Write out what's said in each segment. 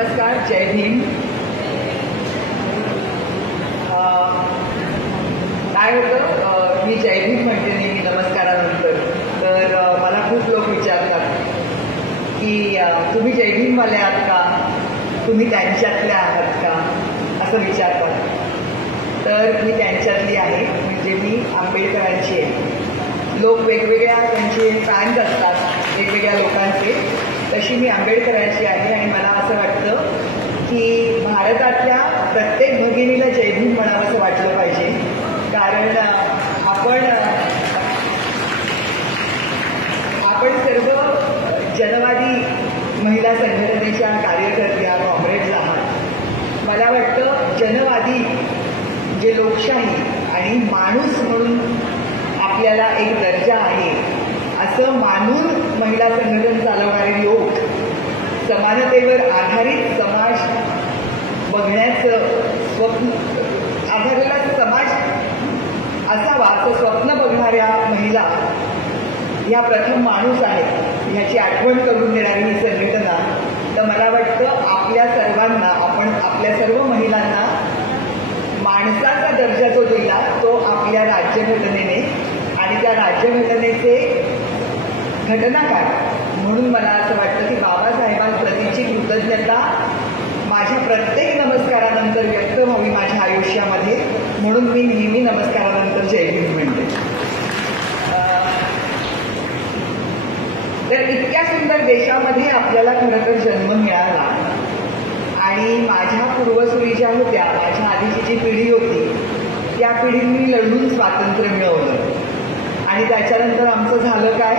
नमस्कार, जय भीम. काय होतं, मी जय भीम म्हणते नेहमी नमस्कारानंतर. तर मला खूप लोक विचारतात की तुम्ही जय भीमवाले आहात का, तुम्ही त्यांच्यातल्या आहात का, असं विचारतात. तर मी त्यांच्यातली आहे, म्हणजे मी आंबेडकरांची आहे. लोक वेगवेगळ्या त्यांचे फॅन्स असतात वेगवेगळ्या लोकांचे, तशी मी आंबेडकरांची आहे. आणि मला असं वाटतं की भारतातल्या प्रत्येक भगिनीला जय भीम म्हणावं असं वाटलं पाहिजे. कारण आपण सर्व जनवादी महिला संघटनेच्या कार्यकर्त्या कॉम्रेड्स आहात. मला वाटतं जनवादी जे लोकशाही आणि माणूस म्हणून आपल्याला एक दर्जा आहे असं मानून महिला संघटन चालवणारे लोक समानतेवर आधारित समाज बघण्याचं स्वप्न, आधारलेला समाज असावा असं स्वप्न बघणाऱ्या महिला ह्या प्रथम माणूस आहेत ह्याची आठवण करून देणारी ही संघटना. तर मला वाटतं आपल्या सर्वांना, आपण आपल्या सर्व महिलांना माणसाचा दर्जा जो दिला तो आपल्या राज्यघटनेने आणि त्या राज्यघटनेचे घटनाकार म्हणून मला असं वाटतं की बाबासाहेबांप्रतीची कृतज्ञता माझ्या प्रत्येक नमस्कारानंतर व्यक्त व्हावी माझ्या आयुष्यामध्ये. म्हणून मी नेहमी नमस्कारानंतर जय भीम म्हणते. तर इतक्या सुंदर देशामध्ये आपल्याला खरं तर जन्म मिळाला आणि माझ्या पूर्वसुरी ज्या होत्या, माझ्या आधीची जी पिढी होती त्या पिढींनी लढून स्वातंत्र्य मिळवलं. आणि त्याच्यानंतर आमचं झालं काय,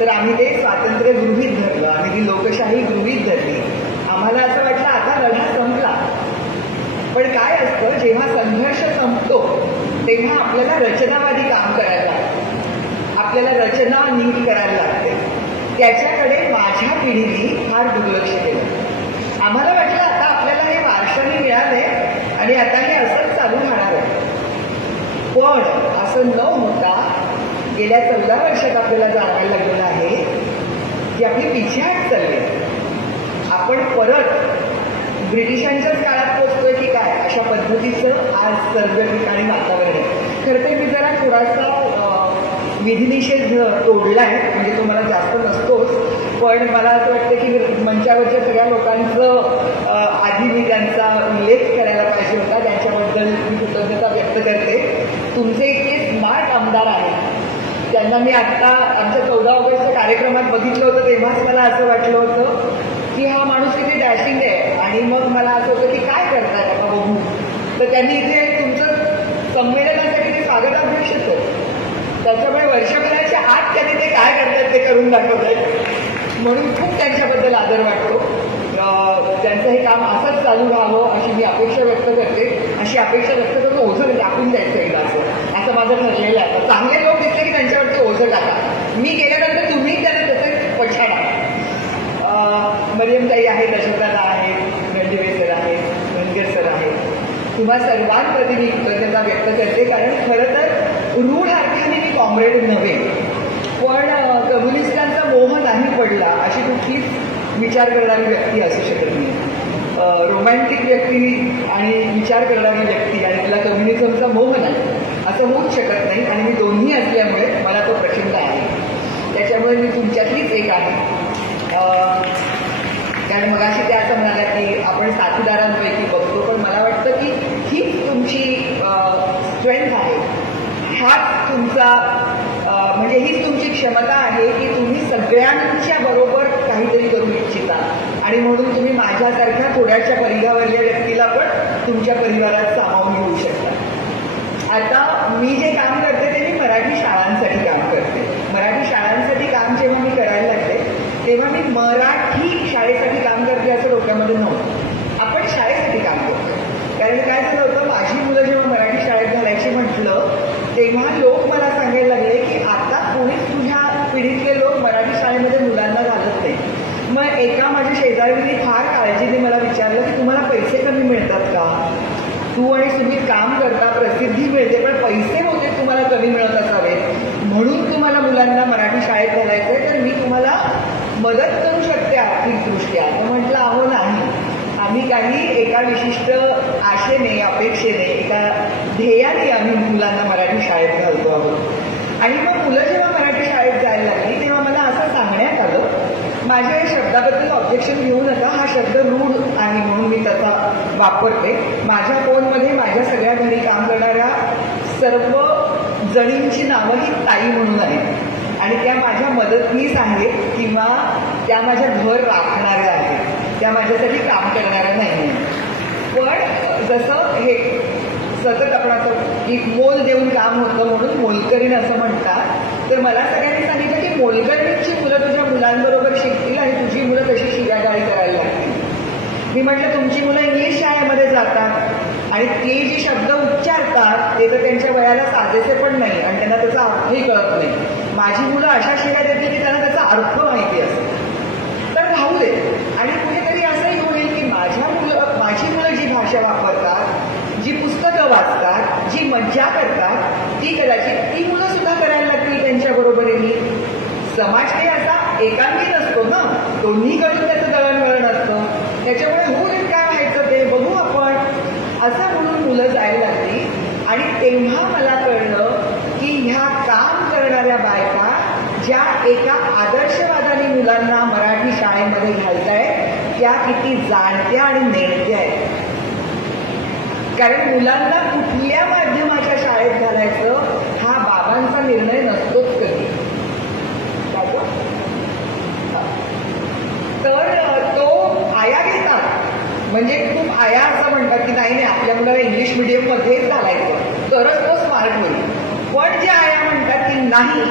तर आम्ही ते स्वातंत्र्य गृहीत धरलं, आम्ही ती लोकशाही गृहीत धरली. आम्हाला असं वाटलं आता लढा संपला. पण काय असतं, जेव्हा संघर्ष संपतो तेव्हा आपल्याला रचनावादी काम करायला लागतं, आपल्याला रचना नीट करायला लागते. त्याच्याकडे माझ्या पिढीने फार दुर्लक्ष केलं. आम्हाला वाटलं आता आपल्याला हे वारशाने मिळालंय आणि आता हे असंच चालू राहणार आहे. पण असं न होता गेल्या 14 वर्षात आपल्याला जाणवायला लागलेलं आहे की आपली पिछेहाट चालली आहे. आपण परत ब्रिटिशांच्याच काळात पोचतोय की काय, अशा पद्धतीचं आज सर्व ठिकाणी वातावरण आहे. खरं तर मी जरा थोडासा विधिनिषेध तोडलाय, म्हणजे तो मला जास्त नसतोच, पण मला असं वाटतं की मंचावरच्या सगळ्या लोकांचं आधी मी त्यांचा उल्लेख करायला पाहिजे होता. त्यांच्याबद्दल मी कृतज्ञता व्यक्त करते. तुमचे इतके स्मार्ट आमदार आहेत, त्यांना मी आत्ता आमच्या 14 ऑगस्टच्या कार्यक्रमात बघितलं होतं तेव्हाच मला असं वाटलं होतं की हा माणूस किती डॅशिंग आहे. आणि मग मला असं होतं की काय करताय आता बघू. तर त्यांनी इथे तुमचं संमेलनासाठी ते स्वागताध्यक्ष होतं, त्याच्यामुळे वर्षभराच्या आत त्यांनी ते काय करतात ते करून दाखवत आहेत. म्हणून खूप त्यांच्याबद्दल आदर वाटतो. त्यांचं हे काम असंच चालू राहावं अशी मी अपेक्षा व्यक्त करते. अशी अपेक्षा व्यक्त करून ओझं टाकून द्यायचं एकदा असं माझं ठरलेलं आहे. चांगले लोक दिसले की त्यांच्यावरती ओझं टाका. मी गेल्यानंतर तुम्ही त्यांना तसे पछाडा. मरियमताई आहेत, अशोकदादा आहेत, रणदिवे सर आहेत, धनगर सर आहेत. तुम्हा सर्वांप्रती मी कृतज्ञता व्यक्त करते. कारण खरं तर रूढ अर्थाने मी कॉम्रेड नव्हे, पण कम्युनिस्टांचा मोह नाही पडला अशी कुठलीच विचार करणारी व्यक्ती असू शकत नाही. रोमॅन्टिक व्यक्ती आणि विचार करणारी व्यक्ती आणि तिला कम्युनिझमचा मोह नाही असं होऊच शकत नाही. आणि मी दोन्ही असल्यामुळे मला तो प्रचंड आहे. त्याच्यामुळे मी तुमच्यातलीच एक आहे. कारण मगाशी त्या असं म्हणाल्या की आपण साथीदारांपैकी बघतो, पण मला वाटतं की हीच तुमची स्ट्रेंथ आहे, हाच तुमचा म्हणजे हीच तुमची क्षमता आहे की तुम्ही सगळ्यांच्या बरोबर काहीतरी करू इच्छिता. आणि म्हणून तुम्ही माझ्यासारख्या थोड्याशा परिघावरल्या व्यक्तीला पण तुमच्या परिवारात सामावून घेऊ शकता. आता मी जे काम करते ते मी मराठी शाळांसाठी काम करते. मराठी शाळांसाठी काम जेव्हा मी करायला लागते तेव्हा मी मराठी शाळेसाठी काम करते असं डोक्यामध्ये नव्हतं. आपण शाळेसाठी काम करतो. कारण काय झालं होतं, माझी मुलं जेव्हा मराठी शाळेत घालायची म्हटलं तेव्हा लोक मला सांगायला लागले की आता कोणीच तुझ्या पिढीतले लोक मराठी शाळेमध्ये मुलांना घालत नाही. मग एका माझ्या शेजारीने फार काळजीने मला विचारलं की तुम्हाला पैसे कमी मिळतात का, तू आणि सुमित काम करता, प्रसिद्धी मिळते, पण पैसे होते तुम्हाला कमी मिळत असावेत म्हणून तुम्हाला मुलांना मराठी शाळेत घालायचंय, तर मी तुम्हाला मदत करू शकते आर्थिकदृष्ट्या. तर म्हटलं अहो नाही, काही एका विशिष्ट आशेने, अपेक्षेने, एका ध्येयाने आम्ही मुलांना मराठी शाळेत घालतो आहोत. आणि मग मुलं जेव्हा मराठी शाळेत जायला लागली तेव्हा मला असं सांगण्यात आलं, माझ्या या शब्दाबद्दल ऑब्जेक्शन घेऊ नका, हा शब्द रूढ आहे म्हणून मी त्याचा वापरते. माझ्या फोनमध्ये माझ्या सगळ्या घरी काम करणाऱ्या सर्व जणींची नावं ही ताई म्हणून आहेत आणि त्या माझ्या मदतनीस आहेत किंवा त्या माझ्या घर राखणाऱ्या आहेत, त्या माझ्यासाठी काम करणाऱ्या नाही. पण जसं हे सतत आपण असं एक मोल देऊन काम होतं म्हणून मोलकरीण असं म्हणतात, तर मला सगळ्यांनी सांगितलं की मोलकरीणची मुलं तुझ्या मुलांबरोबर शिकतील आणि तुझी मुलं तशी शिगागाळी करायला लागतील. मी म्हटलं तुमची मुलं इंग्लिश शाळेमध्ये जातात आणि ते जे शब्द उच्चारतात ते तर त्यांच्या वयाला साजेसे पण नाही आणि त्यांना त्याचा अर्थही कळत नाही. माझी मुलं अशा शिव्या देतील की त्यांना त्याचा अर्थ माहिती असतो. तर राहू दे. आणि कुठेतरी असंही होईल की माझी मुलं जी भाषा वापरतात, जी पुस्तकं वाचतात, जी मज्जा करतात, ती कदाचित ती मुलं सुद्धा करायला लागतील त्यांच्या बरोबरीने. समाज काही असा एकांगी नसतो ना, दोन्हीकडून त्याचं दळणवळण असतं. त्याच्यामुळे होऊ देत काय व्हायचं ते बघू आपण, असं म्हणून मुलं जायला लागली. आणि तेव्हा मला कळलं की ह्या काम करणाऱ्या बायका ज्या एका आदर्शवादाने मुलांना मराठी शाळेमध्ये घालतायत त्या किती जाणत्या आणि नेणत्या आहेत. कारण मुलांना कुठल्या माध्यमाच्या शाळेत घालायचं हा बाबांचा निर्णय नसतोच कधी. तर तो आया घेतात, म्हणजे खूप आया असं म्हणतात की नाही आपल्या मुलाला इंग्लिश मिडियम मध्येच घालायचं तरच तो स्मार्ट होईल. पण ज्या आया म्हणतात की नाही,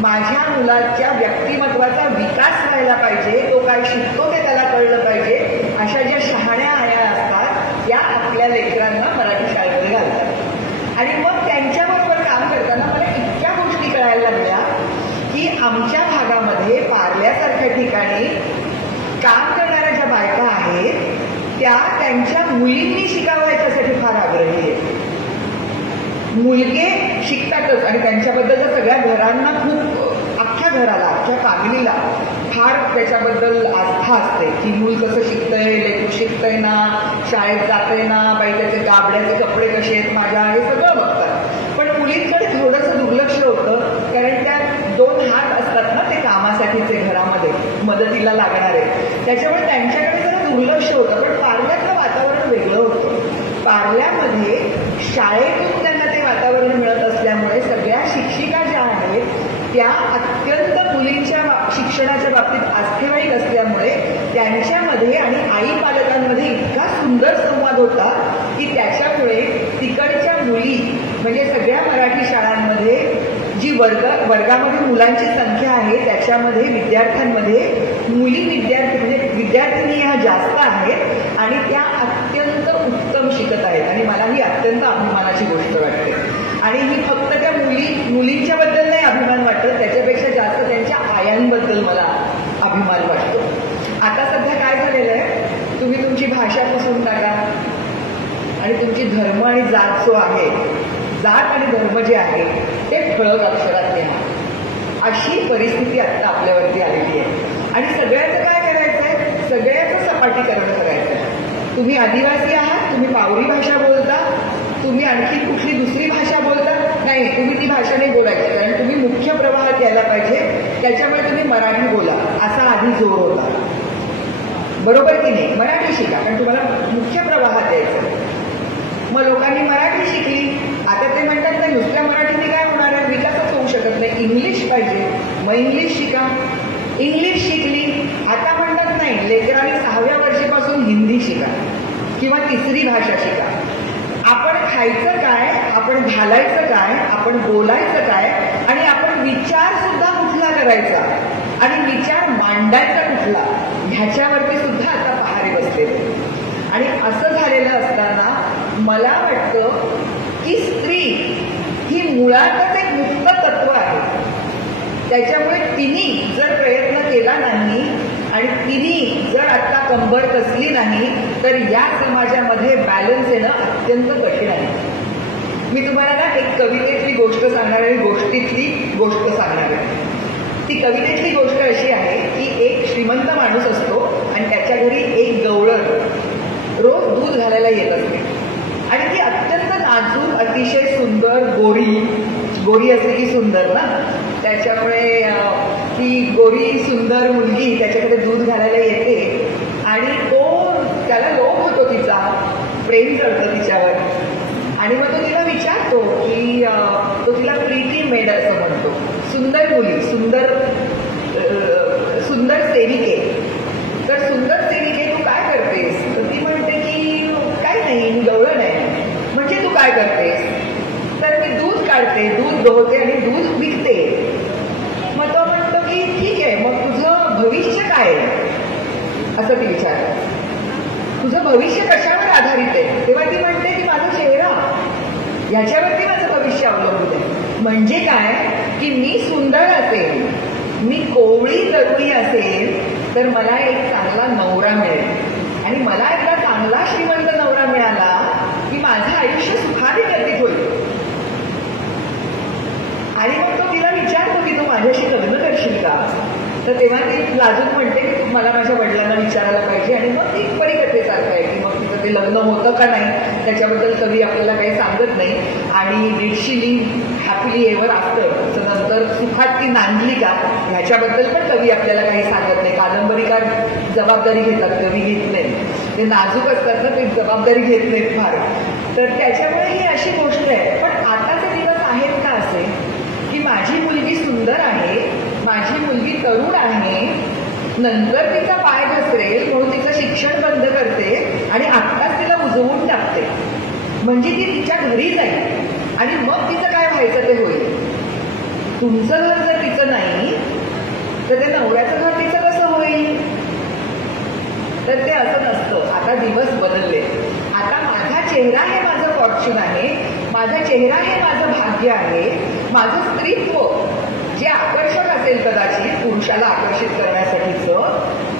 माझ्या मुलाच्या व्यक्तिमत्वाचा विकास व्हायला पाहिजे, तो काय शिकतो ते त्याला कळलं पाहिजे, अशा ज्या शहाण्या आया असतात त्या आपल्या लेकरांना मराठी शाळेमध्ये घालतात. आणि मग त्यांच्याबरोबर काम करताना मला इतक्या गोष्टी कळायला लागल्या की आमच्या भागामध्ये पार्ल्यासारख्या ठिकाणी काम करणाऱ्या ज्या बायका आहेत त्या त्यांच्या मुलींनी शिकावं याच्यासाठी फार आग्रही आहेत. मुलगे शिकतातच आणि त्यांच्याबद्दलच्या सगळ्या घरांना खूप, अख्ख्या घराला, अख्ख्या फॅमिलीला फार त्याच्याबद्दल आस्था असते की मूल कसं शिकतंय, लेकरू शिकतंय ना, शाळेत जातंय ना, बाई त्याचे गाबड्याचे कपडे कसे आहेत माझ्या, हे सगळं बघतात. पण मुलींकडे थोडंसं दुर्लक्ष होतं कारण त्या दोन हात असतात ना ते कामासाठीचे घरामध्ये मदतीला लागणारे, त्याच्यामुळे त्यांच्याकडे जरा दुर्लक्ष होतं. पण पार्ल्यातलं वातावरण वेगळं होतं. पार्ल्यामध्ये शाळेतून त्यांना ते वातावरण मिळत असल्यामुळे सगळ्या शिक्षिका ज्या आहेत त्या अत्यंत मुलींच्या शिक्षणाच्या बाबतीत आस्थेवाईक असल्यामुळे त्यांच्यामध्ये आणि आई पालकांमध्ये इतका सुंदर संवाद होता की त्याच्यामुळे तिकडच्या मुली म्हणजे सगळ्या मराठी शाळांमध्ये जी वर्गामध्ये मुलांची संख्या आहे त्याच्यामध्ये विद्यार्थ्यांमध्ये मुली म्हणजे विद्यार्थिनी ह्या जास्त आहेत आणि त्या अत्यंत उत्तम शिकत आहेत. आणि मला ही अत्यंत अभिमानाची गोष्ट वाटते. आणि ही फक्त त्या मुलींच्या बद्दल नाही अभिमान वाटत, त्याच्यापेक्षा जास्त त्यांच्या आयांबद्दल मला अभिमान वाटतो. आता सध्या काय झालेलं आहे, तुम्ही तुमची भाषा पुसून टाका आणि तुमची धर्म आणि जात जो आहे, जात आणि धर्म जे आहे ते ठळक अक्षरात लिहा, अशी परिस्थिती आता आपल्यावरती आलेली आहे. आणि सगळ्याचं काय करायचंय, सगळ्याचं सपाटीकरण करायचंय. तुम्ही आदिवासी आहात, तुम्ही पावरी भाषा बोलता, तुम्ही आणखी कुठली दुसरी भाषा बोलता, नाही तुम्ही ती भाषा नाही बोलायची कारण तुम्ही मुख्य प्रवाहात यायला पाहिजे, त्याच्यामुळे तुम्ही मराठी बोला असा आधी जोर होता. बरोबर की नाही, मराठी शिका कारण तुम्हाला मुख्य प्रवाहात यायचं. मग लोकांनी मराठी शिकली, आता ते म्हणतात नाही नुसत्या मराठीने काय होणार आहे, विकासच होऊ शकत नाही, इंग्लिश पाहिजे, मग इंग्लिश शिका. इंग्लिश शिकली, आता म्हणतात नाही लेकरांनी 6व्या वर्षीपासून हिंदी शिका किंवा तिसरी भाषा शिका. आपण खायचं काय, आपण घालायचं काय, आपण बोलायचं काय आणि आपण विचार सुद्धा कुठला करायचा आणि विचार मांडायचा कुठला, ह्याच्यावरती सुद्धा आता पहारे बसलेले. आणि असं झालेलं असताना मला वाटतं की स्त्री ही मुळातच एक मुक्त तत्व आहे. त्याच्यामुळे तिने जर प्रयत्न केला नाही आणि तिने जर आता कंबर कसली नाही तर या समाजामध्ये बॅलन्स येणं अत्यंत कठीण आहे. मी तुम्हाला ना एक कवितेतली गोष्ट सांगणार आहे, गोष्टीतली गोष्ट सांगणार आहे. ती कवितेतली गोष्ट अशी आहे की एक श्रीमंत माणूस असतो आणि त्याच्या घरी एक गवळण रोज गोरी असली की सुंदर ना, त्याच्यामुळे ती गोरी सुंदर मुलगी त्याच्याकडे दूध घालायला येते आणि त्याला लोभ होतो, तिचा प्रेम करतो तिच्यावर. आणि मग तो तिला विचारतो की तो तिला प्रीती मेड असं म्हणतो, सुंदर मुली, सुंदर सेविके. तर सुंदर सेविके तू काय करतेस? तर ती म्हणते की काय नाही, मी गवळण आहे. म्हणजे तू काय करतेस? तर मी दूध काढते, दूध दोहते आणि दूध विकते. मग तो म्हणतो की ठीक आहे, मग तुझं भविष्य काय आहे असं ती विचारते. तुझं भविष्य कशावर आधारित आहे? तेव्हा ती म्हणते की माझा चेहरा, ह्याच्यावरती माझं भविष्य अवलंबून आहे. म्हणजे काय की मी सुंदर असेल, मी कोवळी तरुणी असेल तर मला एक चांगला नवरा मिळेल आणि मला एकदा चांगला श्रीमंत नवरा मिळाला की माझं आयुष्य सुखाने व्यतीत होईल. आणि मग तो तिला विचारतो की तू माझ्याशी लग्न करशील का? तर तेव्हा ती लाजून म्हणते की मला माझ्या वडिलांना विचारायला पाहिजे. आणि मग ती परिकथेसारखं आहे की मग तिचं ते लग्न होतं का नाही त्याच्याबद्दल कधी आपल्याला काही सांगत नाही. आणि did she live happily ever after, नंतर सुखात ती नांदली का ह्याच्याबद्दल पण कवी आपल्याला काही सांगत नाही. कादंबरीकार जबाबदारी घेतात, कवी घेत नाही. ते नाजूक असतात ना, ते जबाबदारी घेत नाहीत फार. तर त्याच्यामुळे ही अशी गोष्ट आहे. पण आताचे दिवस आहेत का असे की माझी मुलगी सुंदर आहे, माझी मुलगी तरुण आहे, नंतर तिचा पाय घसरेल म्हणून तिचं शिक्षण बंद करते आणि आत्ताच तिला उजवून टाकते, म्हणजे ती तिच्या घरी जाईल आणि मग तिचं काय व्हायचं ते होईल. तुमचं घर जर तिचं नाही तर ते नवऱ्याचं घर तिचं कसं होईल? तर ते असं नसतं. आता दिवस बदलले. आता माझा चेहरा हे माझं फॉर्च्यून आहे, माझा चेहरा हे माझं भाग्य आहे, माझं स्त्रीत्व जे आकर्षक असेल कदाचित पुरुषाला आकर्षित करण्यासाठीचं,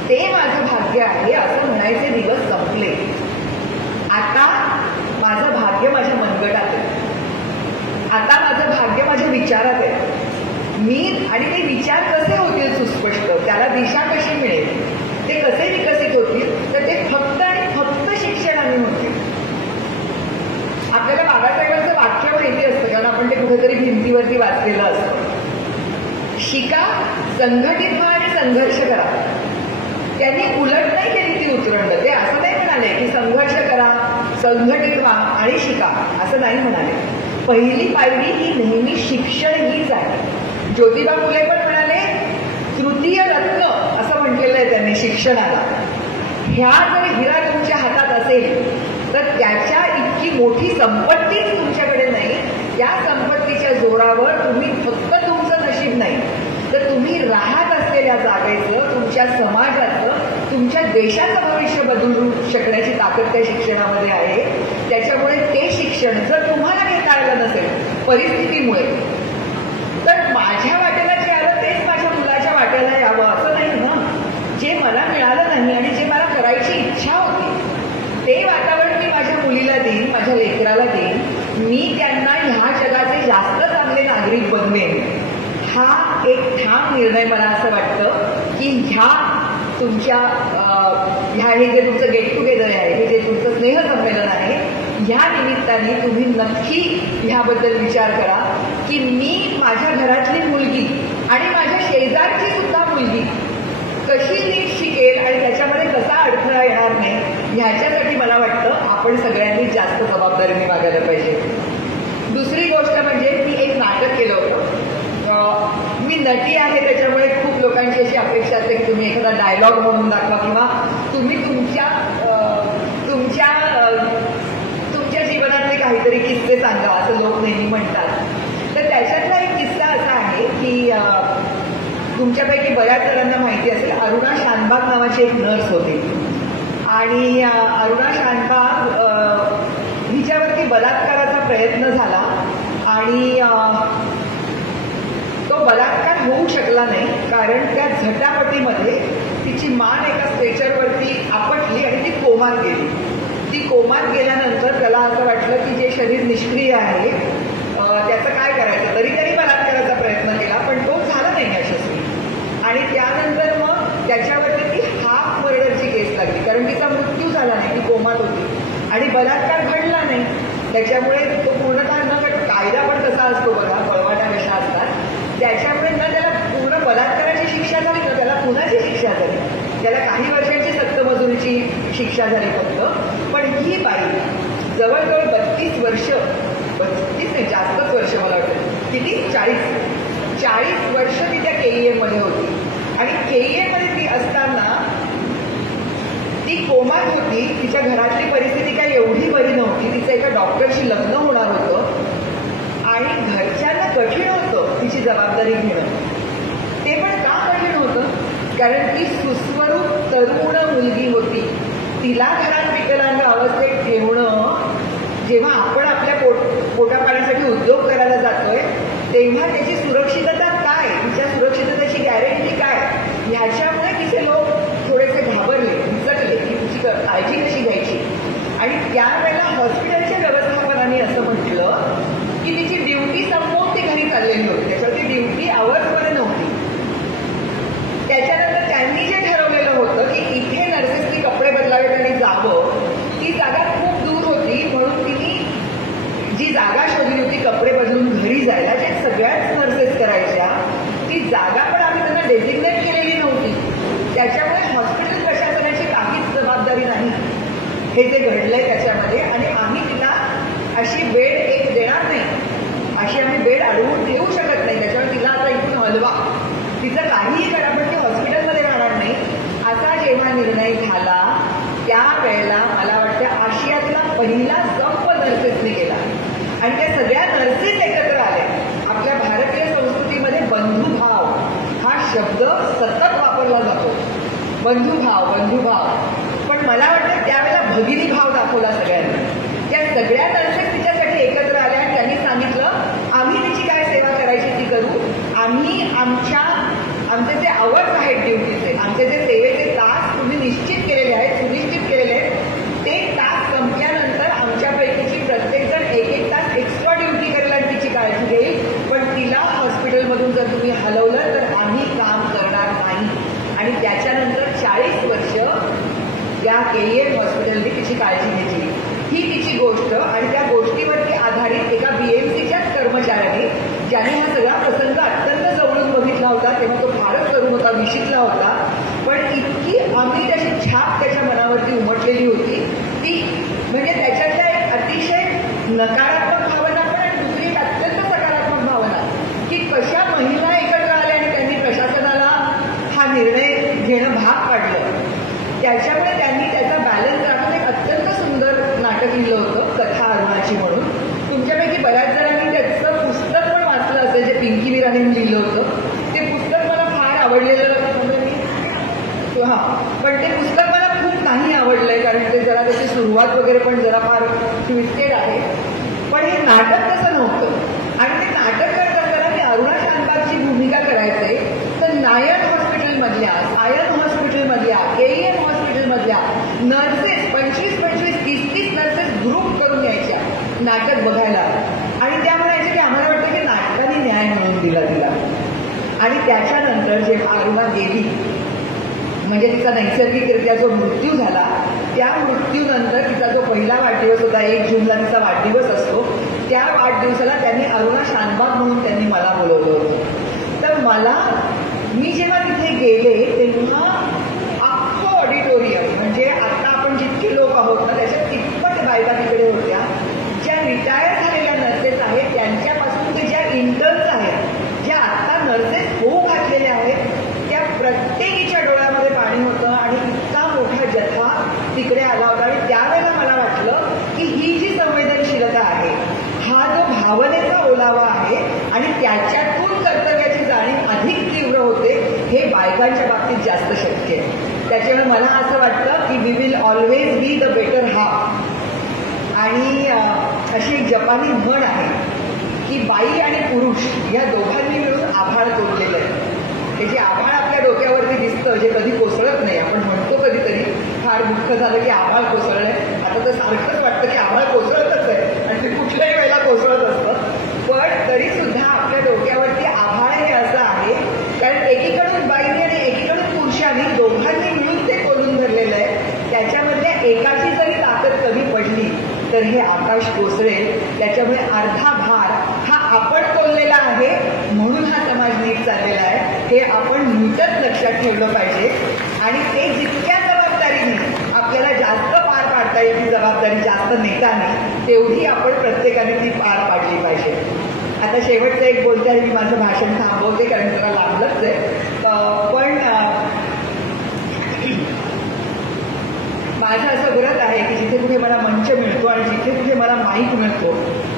ते माझं भाग्य आहे असं म्हणायचे दिवस संपले. आता माझं भाग्य माझ्या मनगटात आहे, आता माझं भाग्य माझ्या विचारात आहे. आणि ते विचार कसे होतील सुस्पष्ट, त्याला दिशा कशी मिळेल, ते कसे विकसित होतील, तर ते फक्त आणि फक्त शिक्षणाने होतील. आपल्याला बाबासाहेबांचं वाक्य माहिती असतं कारण आपण ते कुठेतरी भिंतीवरती वाचलेलं असतं. शिका, संघटित व्हा आणि संघर्ष करा. त्यांनी उलट नाही केली ती उतरंड. ते असं नाही म्हणाले की संघर्ष करा, संघटित व्हा आणि शिका, असं नाही म्हणाले. पहिली पायरी ही नेहमी शिक्षण हीच आहे. ज्योतिबा फुले पण म्हणाले तृतीय रत्न असं म्हटलेलं आहे त्यांनी शिक्षणाला. ह्या जर हिरा तुमच्या हातात असेल तर त्याच्या इतकी मोठी संपत्तीच तुमच्याकडे नाही. त्या संपत्तीच्या जोरावर तुम्ही फक्त तुमचं नशीब नाही तर तुम्ही राहत असलेल्या जागेचं, तुमच्या समाजाचं, तुमच्या देशाचं भविष्य बदलू शकण्याची ताकद त्या शिक्षणामध्ये आहे. त्याच्यामुळे ते शिक्षण जर तुम्हाला घेता आलं नसेल परिस्थितीमुळे, तर माझ्या वाटेला जे आलं तेच माझ्या मुलाच्या वाटेला यावं असं नाही ना. जे मला मिळालं नाही आणि जे मला करायची इच्छा होती ते वातावरण मी माझ्या मुलीला देईन, माझ्या लेकराला देईन. मी त्यांना ह्या जगाचे जास्त चांगले नागरिक बनवेन. हा एक ठाम निर्णय मला असं वाटतं की ह्या तुमच्या हे जे तुमचं गेट टुगेदर आहे, हे जे तुमचं स्नेहसंमेलन आहे, ह्या निमित्ताने तुम्ही नक्की ह्याबद्दल विचार करा की मी माझ्या घरातली मुलगी आणि माझ्या शेजारची सुद्धा मुलगी कशी नीट शिकेल आणि त्याच्यामध्ये कसा अडथळा येणार नाही, ह्याच्यासाठी मला वाटतं आपण सगळ्यांनी जास्त जबाबदारीने वागायला पाहिजे. दुसरी गोष्ट म्हणजे मी एक नाटक केलं होतं. मी नटी आहे त्याच्यामुळे खूप लोकांची अशी अपेक्षा असते की तुम्ही एखादा डायलॉग म्हणून दाखवा किंवा तुम्ही तुमच्या जीवनातले काहीतरी किस्से सांगा असं लोक नेहमी म्हणतात. तर त्याच्यातला एक किस्सा असा आहे की तुमच्यापैकी बऱ्याच जणांना माहिती असेल, अरुणा शानबाग नावाची एक नर्स होती आणि अरुणा शानबाग हिच्यावरती बलात्काराचा प्रयत्न झाला आणि तो बलात्कार होऊ शकला नाही कारण त्या झटापटीमध्ये तिची मान एका स्ट्रेचरवरती आपटली आणि ती कोमात गेली. ती कोमात गेल्यानंतर त्याला असं वाटलं की जे शरीर निष्क्रिय आहे त्याचं काय करायचं, तरी बलात्काराचा प्रयत्न केला पण तो झाला नाही यशस्वी. आणि त्यानंतर मग त्याच्यावरती ती हाफ मर्डरची केस लागली कारण तिचा मृत्यू झाला नाही, ती कोमात होती आणि बलात्कार घडला नाही. त्याच्यामुळे तो पूर्णतः न कायदा पण कसा असतो बघा, बळवाटा त्याला काही वर्षांची सक्तमजुरीची शिक्षा झाली फक्त. पण ही बाई जवळजवळ 32 वर्ष, 32 नाही जास्तच वर्ष मला वाटतं, किती 40 वर्ष ती त्या KEM मध्ये होती. आणि KEM मध्ये ती असताना ती कोमात होती. तिच्या घरातली परिस्थिती काही एवढी बरी नव्हती. तिचं एका डॉक्टरशी लग्न होणार होतं आणि घरच्यांना कठीण होतं तिची जबाबदारी घेणं. ते पण का कठीण होतं? कारण ती सुस्वरूप तरुण मुलगी होती. तिला घरात विकलांग अवस्थेत ठेवणं, जेव्हा आपण आपल्या पोटापाण्यासाठी उद्योग करायला जातोय तेव्हा त्याची सुरक्षितता काय, तिच्या सुरक्षिततेची गॅरंटी काय, ह्याच्यामुळे तिचे लोक थोडेसे घाबरले, विचकले की तिची काळजी कशी घ्यायची. आणि त्यावेळेला हॉस्पिटलच्या व्यवस्थापनाने असं म्हटलं की तिची ड्युटी संपवून ती घरी चाललेली होती. त्याच्यावरती ड्युटी आवर्समध्ये नव्हती. त्याच्यानंतर त्यांनी जे ठरवलेलं होतं की इथे नर्सेसनी कपडे बदलावेत आणि जावं, ती जागा खूप दूर होती. म्हणून तिने जी जागा शोधली होती कपडे बदलून घरी जायला, जे सगळ्याच नर्सेस करायच्या, ती जागा पण आम्ही त्यांना डेसिग्नेट केलेली नव्हती. त्याच्यामुळे हॉस्पिटल प्रशासनाची काहीच जबाबदारी नाही हे जे घडलंय त्याच्यामध्ये. आणि आम्ही तिला अशी बेड एक देणार नाही, अशी आम्ही बेड अडवून ठेवू शकत नाही. त्याच्यामुळे तिला आता इथून हलवा, तिचं काहीही करा, पण ती हॉस्पिटलमध्ये राहणार नाही, असा जेव्हा निर्णय झाला त्यावेळेला मला वाटतं आशियातला पहिला संप नर्सेसने केला. आणि त्या सगळ्या नर्सेस एकत्र आल्या. आपल्या भारतीय संस्कृतीमध्ये बंधुभाव हा शब्द सतत वापरला जातो. बंधुभाव, पण मला वाटतं त्यावेळेला भगिनी भाव दाखवला सगळ्यांनी. त्या सगळ्या नर्सेस तिच्यासाठी एकत्र आल्या आणि त्यांनी सांगितलं आम्ही तिची काय सेवा करायची ती करू. आम्ही आमचे जे आवर्स आहेत ड्युटीचे, आमचे जे सेवेचे तास तुम्ही निश्चित केलेले आहेत, सुनिश्चित केलेले आहेत, ते तास संपल्यानंतर आमच्यापैकीची प्रत्येकजण एक तास एक्स्ट्रा ड्युटी करेल आणि तिची काळजी घेईल. पण तिला हॉस्पिटलमधून जर तुम्ही हलवलं तर आम्ही काम करणार नाही. आणि त्याच्यानंतर 40 वर्ष या KEM हॉस्पिटलने तिची काळजी घेतली. ही तिची गोष्ट. आणि त्या गोष्टीवरती आधारित एका BMCच्याच कर्मचाऱ्याने, ज्याने हा सगळा प्रसंग अत्यंत जवळून बघितला होता, तेव्हा तो फारच तरुण होता, विशिकला होता, पण इतकी अमिट अशी छाप त्याच्या मनावरती उमटलेली होती ती, म्हणजे त्याच्यातल्या एक अतिशय नकारात्मक भावना पण आणि दुसरी एक अत्यंत सकारात्मक भावना की कशा महिला एकत्र आल्या आणि त्यांनी प्रशासनाला हा निर्णय घेणं भाग पाडलं. त्याच्यामुळे त्यांनी त्याचा बॅलन्स राखून एक अत्यंत सुंदर नाटक लिहिलं होतं, कथा अरुणाची म्हणून. तुमच्यापैकी बऱ्याच जणांनी त्याचं पुस्तक पण वाचलं असेल, जे पिंकी वीराने लिहिलं होतं. ते पुस्तक मला फार आवडलेलं, पण ते पुस्तक मला खूप नाही आवडलंय, कारण ते जरा त्याची सुरुवात वगैरे पण जरा फार ट्विस्टेड आहे. पण हे नाटक तसं नव्हतं. आणि ते नाटक करत असताना मी अरुणा शानबागची भूमिका करायचे, तर नायन हॉस्पिटलमधल्या, सायन हॉस्पिटलमधल्या, KEM हॉस्पिटलमधल्या नर्सेस 25-25, 30-30 नर्सेस ग्रुप करून यायच्या नाटक बघायला. आणि त्या म्हणायच्या की आम्हाला वाटतं की नाटकाने न्याय मिळवून दिला तिला. आणि त्याच्यानंतर जेव्हा अरुणा गेली, म्हणजे तिचा नैसर्गिकरित्या जो मृत्यू झाला, त्या मृत्यूनंतर तिचा जो पहिला वाढदिवस होता, 1 जूनला तिचा वाढदिवस असतो, त्या वाढदिवसाला त्यांनी अरुणा शानबाग म्हणून त्यांनी मला बोलवलं होतं. तर मी जेव्हा तिथे गेले तेव्हा अख्खं ऑडिटोरियम, म्हणजे आता आपण जितके लोक आहोत ना त्याच्यात तितपट बायका तिकडे होत्या. ज्या रिटायर झालेल्या नर्सेस आहेत त्यांच्यापासून ते ज्या इंटर्न्स आहेत, ज्या आता नर्सेस होऊ घातलेल्या आहेत, त्या प्रत्येकीच्या डोळ्यामध्ये पाणी होतं. आणि इतका मोठा जथा तिकडे आला होता. आणि त्यावेळेला मला वाटलं की ही जी संवेदनशीलता आहे, हा जो भावनेचा ओलावा आहे आणि त्याच्यातून कर्तव्याची जाणीव अधिक तीव्र होते, हे बायकांच्या बाबतीत जास्त शक्य आहे. त्याच्यामुळे मला असं वाटतं की we will always be the better half. आणि अशी एक जपानी म्हण आहे की बाई आणि पुरुष या दोघांनी मिळून आभाळ तोडलेलं आहे. हे जे आभाळ आपल्या डोक्यावरती दिसतं, जे कधी कोसळत नाही, आपण म्हणतो कधीतरी फार दुःख झालं की आभाळ कोसळलंय, आता तर सारखंच वाटतं की आभाळ कोसळतच आहे आणि ते कुठल्याही वेळेला कोसळत असतं. पण तरी सुद्धा आपल्या डोक्यावरती आभाळ हे असं आहे कारण एकीकडून बाईने आणि एकीकडून पुरुषांनी दोघांनी मिळून ते कोलून धरलेलं आहे. त्याच्यामधल्या एकाची जरी ताकद कमी पडली तर हे आकाश कोसळेल. त्याच्यामुळे अर्धा भार हा आपण कोललेला आहे, म्हणून हा समाज नीट चाललेला आहे, हे आपण नीटच लक्षात ठेवलं पाहिजे. आणि ते जितक्या जबाबदारीने आपल्याला जास्त पार पाडता येईल, ती जबाबदारी जास्त नेताना तेवढी आपण प्रत्येकाने ती पार पाडली पाहिजे. आता शेवटचं एक बोलते आहे, मी माझं भाषण थांबवते कारण जरा लांबलंच आहे. पण माझं असं व्रत आहे की जिथे कुठे मला मंच मिळतो आणि जिथे कुठे मला माईक मिळतो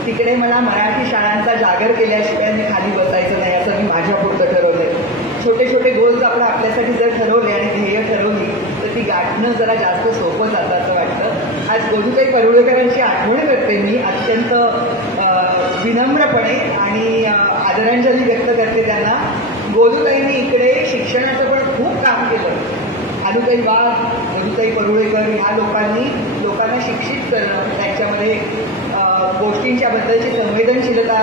तिकडे मला मराठी शाळांचा जागर केल्याशिवाय मी खाली बसायचं नाही, असं मी माझ्यापुरतं ठरवलंय. छोटे छोटे गोल्स आपण आपल्यासाठी जर ठरवले आणि ध्येय ठरवली तर ती गाठणं जरा जास्त सोपं जातं असं वाटतं. आज गोदूताई परुळेकरांची आठवण करते मी अत्यंत विनम्रपणे आणि आदरांजली व्यक्त करते त्यांना. गोदूताईंनी इकडे शिक्षणाचं पण खूप काम केलं. अनुताई वाघ, गोदूताई परुळेकर ह्या लोकांनी लोकांना शिक्षित करणं, त्यांच्यामध्ये गोष्टींच्या बद्दलची संवेदनशीलता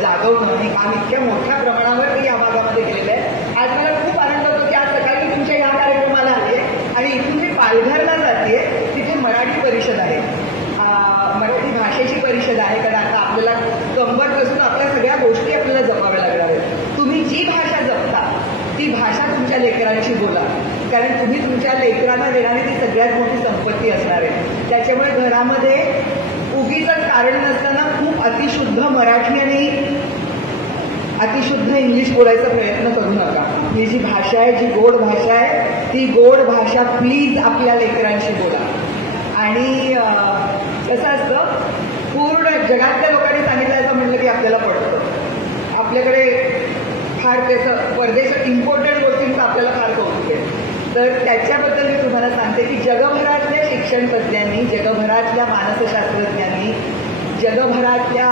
जागवणं हे काम इतक्या मोठ्या प्रमाणावर ते या भागामध्ये केलेलं आहे. आज मला खूप आनंद होतो की आज सकाळी मी तुमच्या या कार्यक्रमाला आले आणि इथून मी पालघरला जाते, तिथे मराठी परिषद आहे, मराठी भाषेची परिषद आहे. कारण आता आपल्याला कंबर बसून आपल्या सगळ्या गोष्टी आपल्याला जपाव्या लागणार आहेत. तुम्ही जी भाषा जपता ती भाषा तुमच्या लेकरांशी बोला, कारण तुम्ही तुमच्या लेकरांना देणारी ती सगळ्यात मोठी संपत्ती असणार आहे. त्याच्यामुळे घरामध्ये उगीच कारण नसताना खूप अतिशुद्ध मराठी आणि अतिशुद्ध इंग्लिश बोलायचा प्रयत्न करू नका. ही जी भाषा आहे, जी गोड भाषा आहे, ती गोड भाषा प्लीज आपल्या लेकरांशी बोला. आणि कसं असतं, पूर्ण जगातल्या लोकांनी सांगितलं म्हटलं की आपल्याला पडतं. आपल्याकडे फार त्याचं परदेशात इम्पॉर्टंट गोष्टींचं आपल्याला फार कौतुक आहे. तर त्याच्याबद्दल मी तुम्हाला सांगते की जगभरातल्या शिक्षण तज्ज्ञांनी, जगभरातल्या मानसशास्त्रज्ञांनी, जगभरातल्या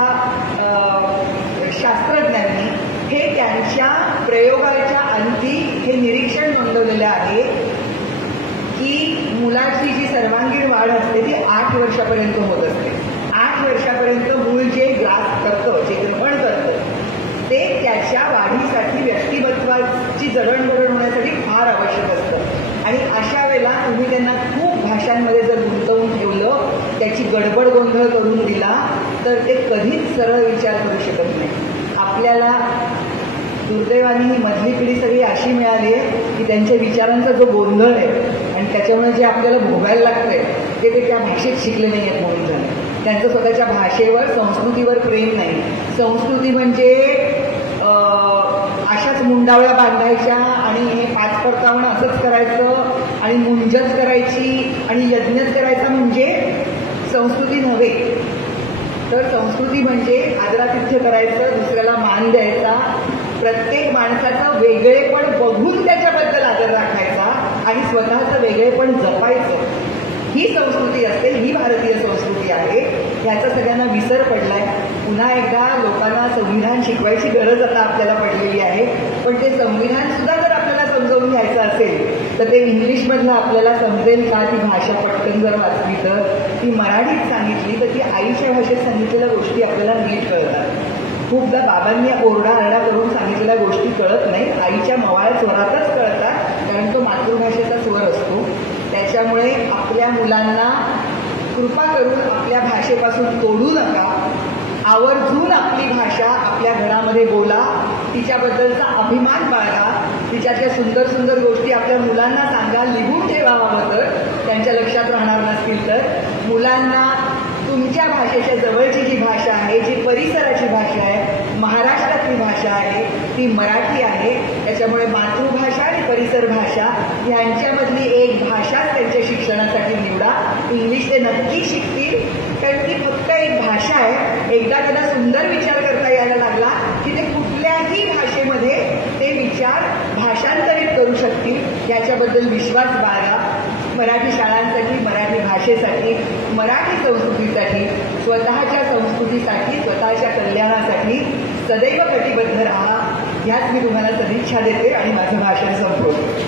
शास्त्रज्ञांनी हे त्यांच्या प्रयोगाच्या अंती हे निरीक्षण नोंदवलेलं आहे की मुलाची जी सर्वांगीण वाढ असते ती 8 वर्षापर्यंत होत असते. 8 वर्षापर्यंत मूळ जे ग्रास करतं, जे ग्रहण करतं, ते त्याच्या वाढीसाठी, व्यक्तिमत्वाची जडणघडण होण्यासाठी फार आवश्यक असतं. आणि अशा वेळेला तुम्ही त्यांना खूप भाषांमध्ये जर गुंतवून ठेवलं, त्याची गडबड गोंधळ करून दिला तर ते कधीच सरळ विचार करू शकत नाही. आपल्याला दुर्दैवाने ही मधली पिढी सगळी अशी मिळाली आहे की त्यांच्या विचारांचा जो गोंधळ आहे आणि त्याच्यामुळे जे आपल्याला भोगायला लागतंय ते त्या भाषेत शिकले नाही आहेत म्हणून झालं. त्यांचं स्वतःच्या भाषेवर, संस्कृतीवर प्रेम नाही. संस्कृती म्हणजे अशाच मुंडावळ्या बांधायच्या आणि हे 5 परतावणं असंच करायचं आणि मुंजच करायची आणि यज्ञच करायचा म्हणजे संस्कृती नव्हे. तर संस्कृती म्हणजे आदरातिथ्य करायचं, दुसऱ्याला मान द्यायचा, प्रत्येक माणसाचं वेगळेपण बघून त्याच्याबद्दल आदर राखायचा आणि स्वतःचं वेगळेपण जपायचं. ही संस्कृती असते, ही भारतीय संस्कृती आहे. ह्याचा सगळ्यांना विसर पडलाय. पुन्हा एकदा लोकांना संविधान शिकवायची गरज आता आपल्याला पडलेली आहे. पण ते संविधान सुद्धा जर आपल्याला समजावून घ्यायचं असेल तर ते इंग्लिशमधलं आपल्याला समजेल का? ती भाषा पटकन जर वाचली तर, ती मराठीत सांगितली तर ती आईच्या भाषेत सांगितलेल्या गोष्टी आपल्याला नीट कळतात. खूपदा बाबांनी ओरडाआरडा करून सांगितलेल्या गोष्टी कळत नाही, आईच्या मवाळ स्वरातच कळतात, कारण तो मातृभाषेचा स्वर असतो. त्याच्यामुळे आपल्या मुलांना कृपा करून आपल्या भाषेपासून तोडू नका. आवर्जून आपली भाषा आपल्या घरामध्ये बोला, तिच्याबद्दलचा अभिमान बाळगा, तिच्यातल्या सुंदर सुंदर गोष्टी आपल्या मुलांना सांगा, लिहून ठेवावं तर त्यांच्या लक्षात राहणार नसतील तर. मुलांना तुमच्या भाषेच्या जवळची जी भाषा आहे, जी परिसराची भाषा आहे, महाराष्ट्रातली भाषा आहे, ती मराठी आहे. त्याच्यामुळे मातृभाषा आणि परिसर भाषा यांच्यामधली एक भाषाच त्यांच्या शिक्षणासाठी निवडा. इंग्लिश ते नक्की शिकतील, कारण ती फक्त एक भाषा आहे. एकदा त्यांना सुंदर विचार करता यायला लागला की ते कुठल्याही भाषेमध्ये ते विचार भाषांतरित करू शकतील, याच्याबद्दल विश्वास बाळगा. मराठी शाळांसाठी, मराठी भाषेसाठी, मराठी संस्कृतीसाठी, स्वतःच्या संस्कृतीसाठी, स्वतःच्या कल्याणासाठी सदैव कटिबद्ध राहा. ह्याच मी तुम्हाला सदिच्छा देते आणि माझं भाषण संपवते.